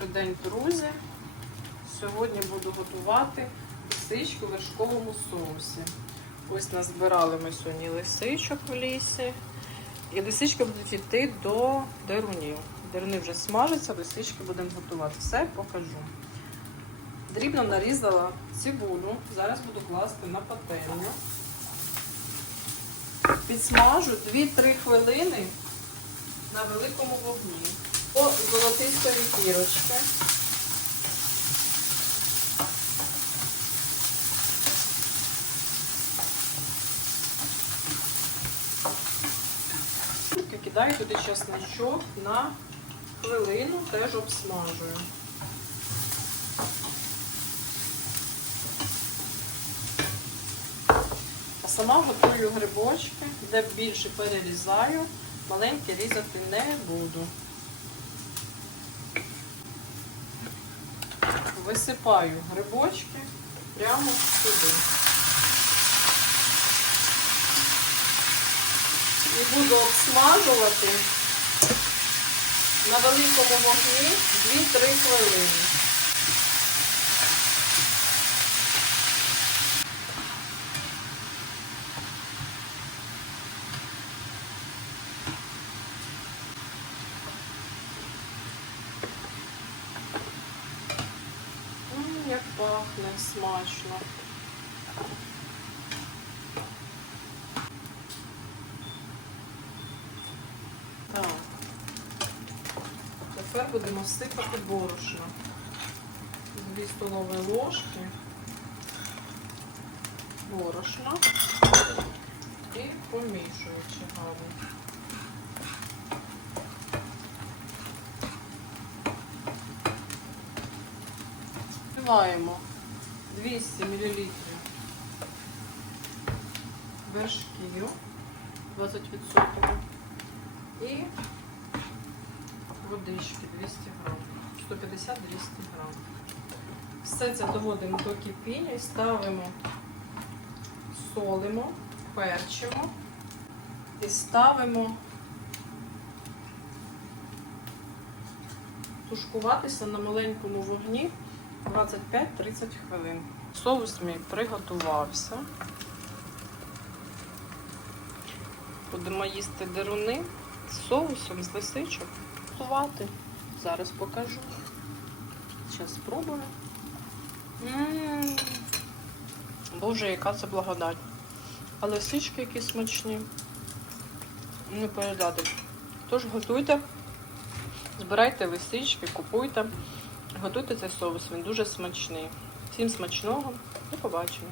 Добрий день, друзі! Сьогодні буду готувати лисичку в вершковому соусі. Ось назбирали ми сьогодні лисичок в лісі. І лисички будуть йти до дерунів. Деруни вже смажаться, лисички будемо готувати. Все покажу. Дрібно нарізала цибулю. Зараз буду класти на пательню. Підсмажу 2-3 хвилини на великому вогні. По золотистої кірочки. Кидаю туди чесничок на хвилину, теж обсмажую. А сама готую грибочки, де більше перерізаю, маленькі різати не буду. Висипаю грибочки прямо сюди. І буду обсмажувати на великому вогні 2-3 хвилини. Як пахне смачно. Тепер будемо сипати борошно. Дві столові ложки борошна і помішуючи гарно. Вливаємо 200 мл вершків 20% і водички 200 грам, 150-200 грам. Все це доводимо до кипіння і ставимо, солимо, перчимо і ставимо тушкуватися на маленькому вогні 25-30 хвилин. Соус мій приготувався. Будемо їсти деруни з соусом, з лисичок. Готувати. Зараз покажу. Зараз спробую. Боже, яка це благодать. А лисички які смачні. Не передати. Тож готуйте, збирайте лисички, купуйте. Готуйте цей соус, він дуже смачний. Всім смачного, до побачення.